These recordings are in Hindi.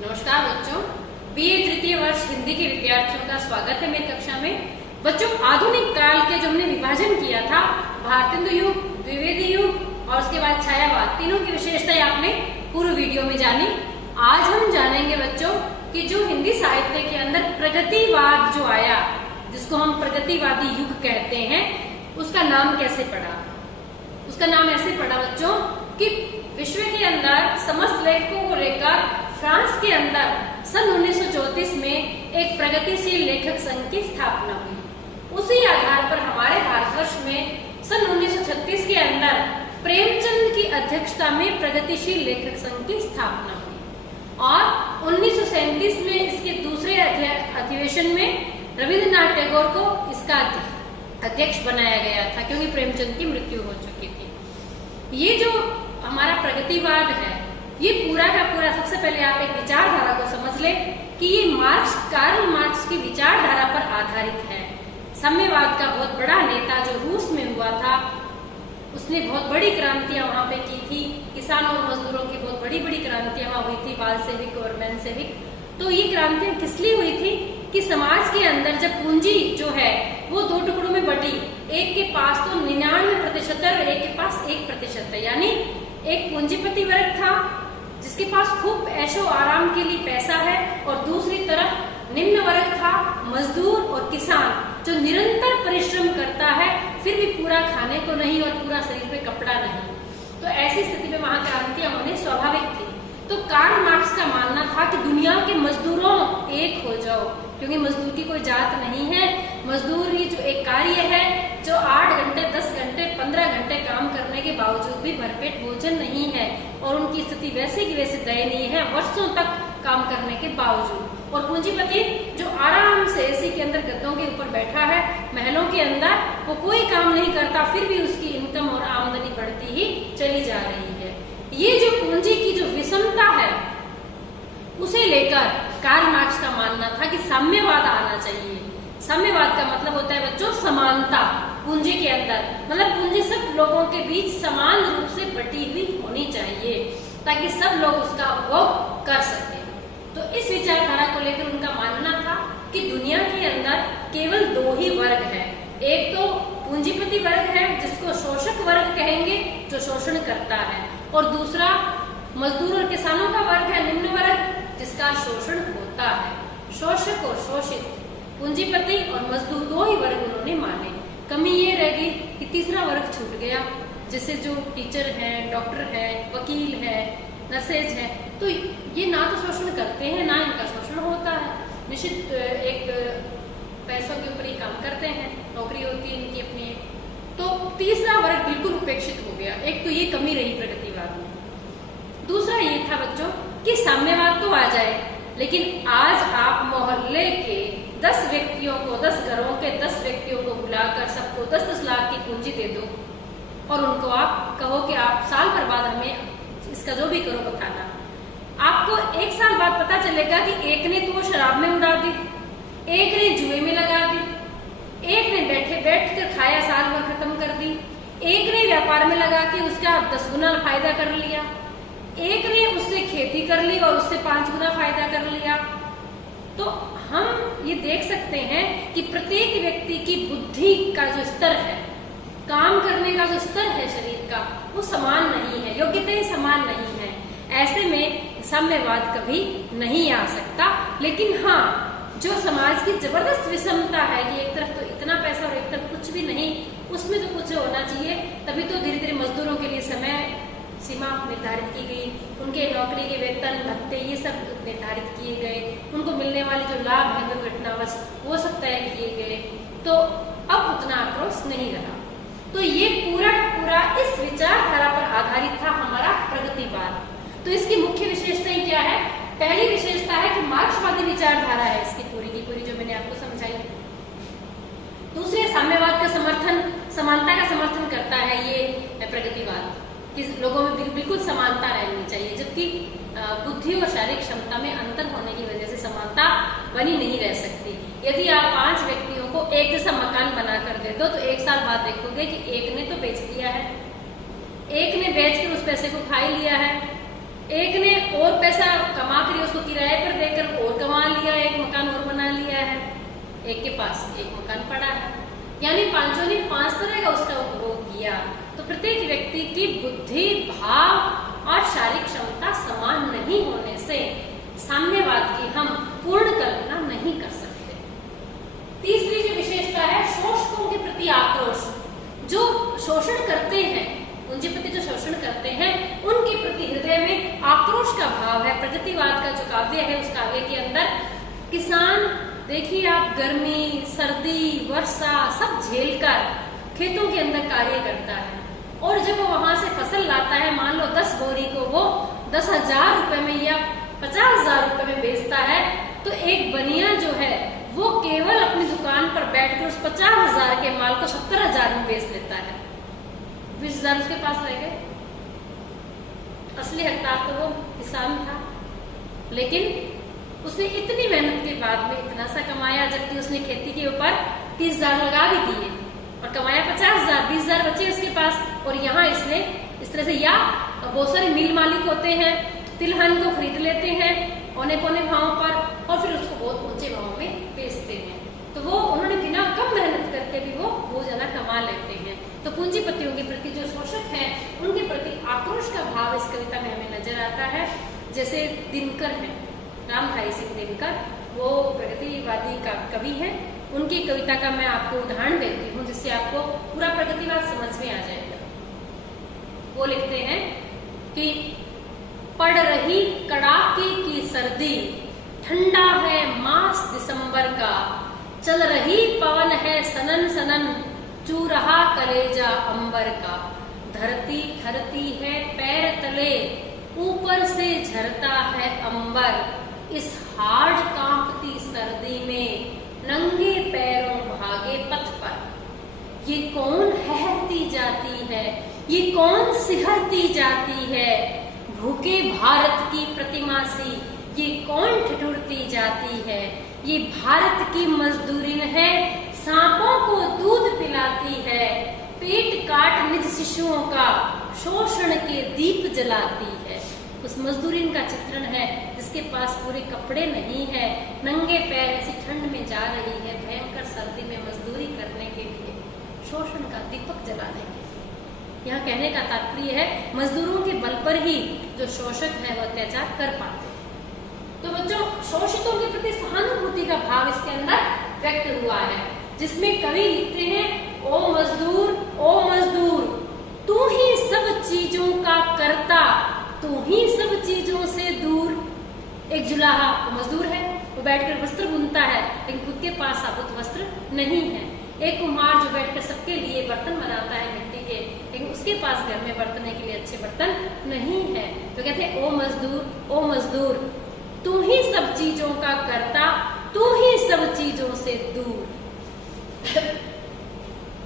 नमस्कार बच्चों, बीए तृतीय वर्ष हिंदी के विद्यार्थियों का स्वागत है मेरी कक्षा में। बच्चों, आधुनिक काल के जो हमने विभाजन किया था, भारतेंदु युग, द्विवेदी युग और उसके बाद छायावाद, तीनों की विशेषताएं आपने पूर्व वीडियो में जानी। आज हम जानेंगे बच्चों कि जो हिंदी साहित्य के अंदर प्रगतिवाद जो आया, जिसको हम प्रगतिवादी युग कहते हैं, उसका नाम कैसे पड़ा। उसका नाम ऐसे पड़ा बच्चों कि विश्व के अंदर समस्त लेखकों को लेकर फ्रांस के अंदर सन 1934 में एक प्रगतिशील लेखक संघ की स्थापना हुई। उसी आधार पर हमारे भारतवर्ष में सन 1936 के अंदर प्रेमचंद की अध्यक्षता में प्रगतिशील लेखक संघ की स्थापना हुई और 1937 में इसके दूसरे अधिवेशन में रविंद्रनाथ टैगोर को इसका अध्यक्ष बनाया गया था, क्योंकि प्रेमचंद की मृत्यु हो चुकी थी। ये जो हमारा प्रगतिवाद है, ये पूरा का पूरा, सबसे पहले आप एक विचारधारा को समझ ले कि ये कार्ल मार्क्स की विचारधारा पर आधारित है। साम्यवाद का बहुत बड़ा नेता जो रूस में हुआ था, उसने बहुत बड़ी क्रांतियां वहां पे की थी। किसानों और मजदूरों की बहुत बड़ी बड़ी क्रांतियां वहां हुई थी, बाल सेविक और मैन सेविक। तो ये क्रांतियां किस लिए हुई थी कि समाज के अंदर जब पूंजी जो है वो दो टुकड़ों में बटी, एक के पास तो 99% है और एक के पास 1% है, यानी एक पूंजीपति वर्ग था जिसके पास खूब ऐशो आराम के लिए पैसा है, और दूसरी तरफ निम्न वर्ग था, मजदूर और किसान, जो निरंतर परिश्रम करता है फिर भी पूरा खाने को नहीं और पूरा शरीर पे कपड़ा नहीं। तो ऐसी स्थिति में वहां क्रांतियां होने स्वाभाविक थी। तो कार्ल मार्क्स का मानना था कि दुनिया के मजदूरों एक हो जाओ, क्योंकि मजदूर की कोई जात नहीं है। मजदूर ही जो एक कार्य है जो 8 घंटे, 10 घंटे, 15 घंटे काम करने के बावजूद भी भरपेट भोजन नहीं है, और उनकी स्थिति वैसे की वैसे दयनीय है वर्षों तक काम करने के बावजूद। और पूंजीपति जो आराम से एसी के अंदर गद्दों के ऊपर बैठा है, महलों के अंदर, वो कोई काम नहीं करता, फिर भी उसकी इनकम और आमदनी बढ़ती ही चली जा रही है। ये जो पूंजी की जो विषमता है, उसे लेकर कार्ल मार्क्स का मानना था कि साम्यवाद आना चाहिए। साम्यवाद का मतलब होता है बच्चों समानता पूंजी के अंदर, मतलब पूंजी सब लोगों के बीच समान रूप से बटी हुई होनी चाहिए ताकि सब लोग उसका उपभोग कर सके। तो इस विचारधारा को लेकर उनका मानना था कि दुनिया के अंदर केवल 2 ही वर्ग है। एक तो पूंजीपति वर्ग है जिसको शोषक वर्ग कहेंगे, जो शोषण करता है, और दूसरा मजदूर और किसानों का वर्ग है, निम्न वर्ग, जिसका शोषण होता है। शोषक और शोषित, पूंजीपति और मजदूर 2 ही वर्ग उन्होंने माने। कमी ये रह गई कि तीसरा वर्ग छूट गया, जैसे जो टीचर हैं, डॉक्टर हैं, वकील हैं, नर्सेज हैं, तो ये ना तो शोषण करते हैं ना इनका शोषण होता है। निश्चित एक पैसों के ऊपर ही काम करते हैं, नौकरी होती है इनकी अपनी। तो तीसरा वर्ग बिल्कुल उपेक्षित हो गया। एक तो ये कमी रही प्रगतिवाद में। दूसरा ये था बच्चों कि साम्यवाद तो आ जाए, लेकिन आज आप मोहल्ले के 10 व्यक्तियों को, 10 घरों के 10 व्यक्तियों को बुलाकर सबको 10-10 लाख की पूंजी दे दो और उनको आप कहो कि आप साल भर बाद हमें इसका जो भी करो बताना। आपको 1 साल बाद पता चलेगा कि एक ने तो शराब में उड़ा दी, एक ने जुए में लगा दी, एक ने बैठ कर खाया, साल भर खत्म कर दी, एक ने व्यापार में लगा के उसका 10 गुना फायदा कर लिया, एक ने उससे खेती कर ली और उससे 5 गुना फायदा कर लिया। तो हम ये देख सकते हैं कि प्रत्येक व्यक्ति की बुद्धि का जो स्तर है, काम करने का जो स्तर है शरीर का, वो समान नहीं है, योग्यताएं समान नहीं है। ऐसे में साम्यवाद कभी नहीं आ सकता। लेकिन हाँ, जो समाज की जबरदस्त विषमता है कि एक तरफ तो इतना पैसा और एक तरफ कुछ भी नहीं, उसमें तो कुछ होना चाहिए। तभी तो धीरे धीरे मजदूरों के लिए समय सीमा निर्धारित की गई, उनके नौकरी के वेतन भत्ते ये सब निर्धारित किए गए, उनको मिलने वाले जो लाभ है दुर्घटनावश वो सब तय किए गए। तो अब उतना आक्रोश नहीं रहा। तो ये पूरा पूरा इस विचारधारा पर आधारित था हमारा प्रगतिवाद। तो इसकी मुख्य विशेषताएं क्या है? पहली विशेषता है कि मार्क्सवादी विचारधारा है इसकी पूरी की पूरी, जो मैंने आपको समझाई। दूसरे, साम्यवाद का समर्थन, समानता का समर्थन करता है ये प्रगतिवाद, कि लोगों में बिल्कुल समानता रहनी चाहिए, जबकि बुद्धि और शारीरिक क्षमता में अंतर होने की वजह से समानता बनी नहीं रह सकती। यदि आप 5 व्यक्तियों को एक जैसा मकान बनाकर दे दो तो 1 साल बाद देखोगे कि एक ने तो बेच दिया है, एक ने बेचकर उस पैसे को खा ही लिया है, एक ने और पैसा कमा कर उसको उसको किराए पर देकर और कमा लिया, एक मकान और बना लिया है, एक के पास एक मकान पड़ा है, यानी पांचों ने 5 तरह का उसका उपभोग किया। तो प्रत्येक व्यक्ति की बुद्धि, भाव और शारीरिक क्षमता समान नहीं होने से साम्यवाद की हम पूर्ण कल्पना नहीं कर सकते। तीसरी जो विशेषता है, शोषकों के प्रति आक्रोश। जो शोषण करते हैं, पूंजीपति जो शोषण करते हैं, उनके प्रति हृदय में आक्रोश का भाव है। प्रगतिवाद का जो काव्य है, उस काव्य के अंदर किसान, देखिए आप, गर्मी, सर्दी, वर्षा सब झेलकर खेतों के अंदर कार्य करता है, और जब वो वहां से फसल लाता है, मान लो 10 बोरी को वो 10,000 रुपए में या 50,000 रुपए में बेचता है, तो एक बनिया जो है वो केवल अपनी दुकान पर बैठकर उस 50,000 के माल को 70,000 में बेच लेता है। 20,000 उसके पास रह गए। असली हकदार तो वो किसान था, लेकिन उसने इतनी मेहनत के बाद में इतना सा कमाया, जबकि उसने खेती के ऊपर 30,000 लगा भी दिए और कमाया 50,000, 20,000 बचे उसके पास। और यहाँ इसने इस तरह से, या बहुत सारे मिल मालिक होते हैं, तिलहन को खरीद लेते हैं औने पौने भाव पर और फिर उसको बहुत ऊंचे भाव में बेचते हैं। तो वो उन्होंने बिना कम मेहनत करके भी वो बहुत ज्यादा कमा लेते हैं। तो पूंजीपतियों के प्रति जो शोषक हैं, उनके प्रति आक्रोश का भाव इस कविता में हमें नजर आता है। जैसे दिनकर है, रामधारी सिंह दिनकर, वो प्रगतिवादी का कवि है। उनकी कविता का मैं आपको उदाहरण देती हूँ, जिससे आपको पूरा प्रगतिवाद समझ में आ जाएगा। वो लिखते हैं कि पड़ रही कड़ाके की सर्दी, ठंडा है मास दिसंबर का, चल रही पवन है सनन सनन, चू रहा कलेजा अंबर का, धरती ठरती है पैर तले, ऊपर से झरता है अंबर, इस हाड़ कांपती सर्दी में नंगे पैरों भागे पथ पर। ये कौन हहरती जाती है, ये कौन सिहरती जाती है, भूखे भारत की प्रतिमा सी ये कौन ठिठुरती जाती है, ये भारत की मजदूरी है, सांपों को दूध पिलाती है, पेट काट निज शिशुओं का शोषण के दीप जलाती है। उस मजदूरिन का चित्रण है जिसके पास पूरे कपड़े नहीं है, नंगे पैर ऐसी ठंड में जा रही है, भयंकर सर्दी में मजदूरी करने के लिए, शोषण का दीपक जलाने के लिए। यहाँ कहने का तात्पर्य है मजदूरों के बल पर ही जो शोषक है वो अत्याचार कर पाते हैं। तो बच्चों, शोषितों के प्रति सहानुभूति का भाव इसके अंदर व्यक्त हुआ है, जिसमें कवि लिखते हैं, ओ मजदूर, ओ मजदूर, तू ही सब चीजों का कर्ता, तू ही सब चीजों से दूर। एक जुलाहा मजदूर है, वो बैठकर वस्त्र बुनता है, लेकिन खुद के पास साबुत वस्त्र नहीं है। एक कुम्हार जो बैठकर सबके लिए बर्तन बनाता है मिट्टी के, लेकिन उसके पास घर में बरतने के लिए अच्छे बर्तन नहीं है। तो कहते हैं, ओ मजदूर, ओ मजदूर, तू ही सब चीजों का कर्ता, तू ही सब चीजों से दूर।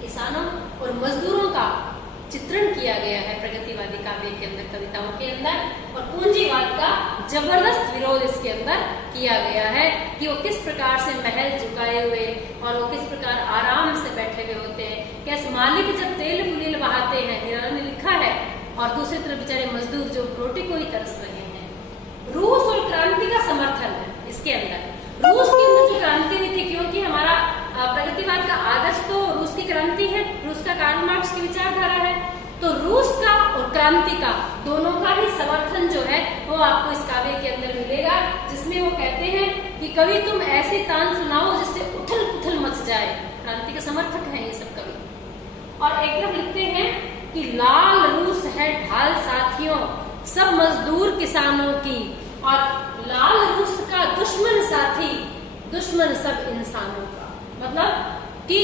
किसानों और मजदूरों का चित्रण किया गया है प्रगतिवादी काव्य के अंदर, कविताओं के अंदर, और पूंजीवाद का जबरदस्त विरोध इसके अंदर किया गया है कि वो किस प्रकार से महल झुकाए हुए और वो किस प्रकार आराम से बैठे हुए होते हैं। कैसे मालिक जब तेल फुलील बहाते हैं, निराला ने लिखा है, और दूसरी तरफ बेचारे मजदूर जो रोटी को ही तरस रहे हैं। रूस और क्रांति का समर्थन है इसके अंदर। रूस के अंदर जो क्रांति हुई थी, क्योंकि हमारा प्रगतिवाद का आदर्श तो रूस की क्रांति है, रूस का कार्ल मार्क्स की विचारधारा है, तो रूस का और क्रांति का दोनों का ही समर्थन जो है वो आपको इस काव्य के अंदर मिलेगा, जिसमें वो कहते हैं कि कवि तुम ऐसी तान सुनाओ जिससे उथल पुथल मच जाए। क्रांति के समर्थक हैं ये सब कवि। और एक तरफ लिखते हैं कि लाल रूस है ढाल साथियों सब मजदूर किसानों की, और लाल रूस का दुश्मन साथी दुश्मन सब इंसानों का। मतलब कि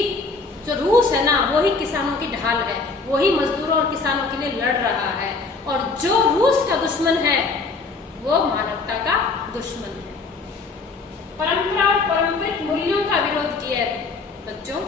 जो रूस है ना, वही किसानों की ढाल है, वही मजदूरों और किसानों के लिए लड़ रहा है, और जो रूस का दुश्मन है वो मानवता का दुश्मन है। परंपरा और पारंपरिक मूल्यों का विरोध किया है बच्चों।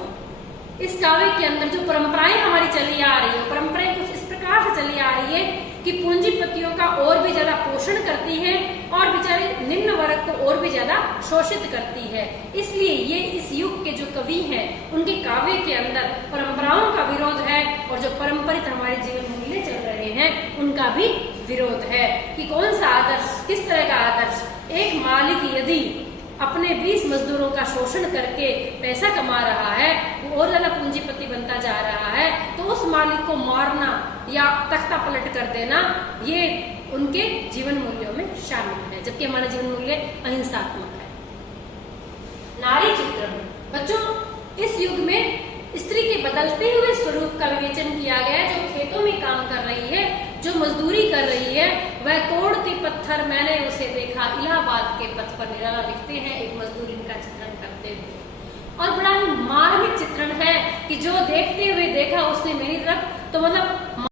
इस काव्य के अंदर जो परंपराएं हमारी चली आ रही है, परंपराएं कुछ इस प्रकार से चली आ रही है कि पूंजीपतियों का और भी ज्यादा पोषण करती है और बेचारे निम्न वर्ग को और भी ज्यादा शोषित करती है। इसलिए ये इस युग के जो कवि हैं उनके काव्य के अंदर परंपराओं का विरोध है, और जो परंपरित हमारे जीवन मूल्य चल रहे हैं उनका भी विरोध है कि कौन सा आदर्श, किस तरह का आदर्श एक मालिक यदि अपने 20 मजदूरों का शोषण करके पैसा कमा रहा है, वो और ज्यादा पूंजीपति बनता जा रहा है, तो उस मालिक को मारना या तख्ता पलट कर देना, ये उनके जीवन मूल्यों में शामिल है, जबकि हमारा जीवन मूल्य अहिंसात्मक है। नारी चित्रण। बच्चों, इस युग में स्त्री के बदलते हुए स्वरूप का विवेचन किया गया है। जो खेतों में काम कर रही है, जो मजदूरी कर रही है, वह तोड़ती पत्थर मैंने उसे देखा, इलाहाबाद के पथ पर निराला लिखते हैं एक मजदूर इनका चित्रण करते हुए। और बड़ा ही मार्मिक चित्रण है कि जो देखते हुए देखा उसने मेरी तरफ, तो मतलब